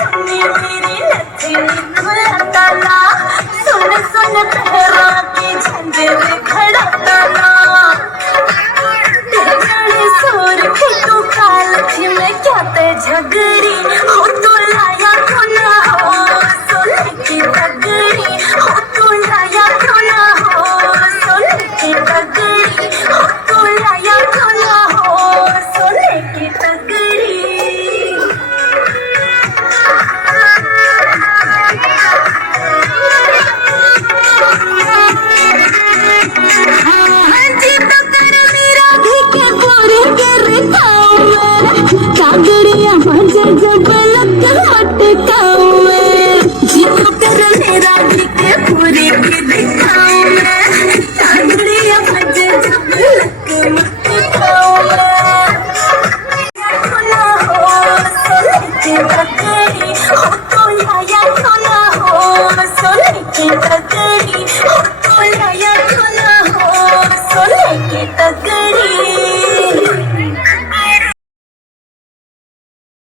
सुनिए मेरी नथनी दुल्हन सुन सुन तेरा की झंझर खड़कना तेरे सुर की तू कालखी में क्या ते झगड़ी हो तू लाया क्यों ना हो सोने की तगड़ी हो तू लाया क्यों ना हो सोने की तगड़ी हो तू लाया क्यों ना हो सोने की तगड़ी कागड़िया मंजर जब लग मटकाऊं मैं जीतो कर मेरा दिखे पूरी की दिखाऊं मैं कागड़िया मंजर जब लग मटकाऊं मैं खुला हो सोने की तकड़ी हो तो लाया खुला हो सोने की तकड़ी हो तो लाया खुला हो सोने की तकड़ी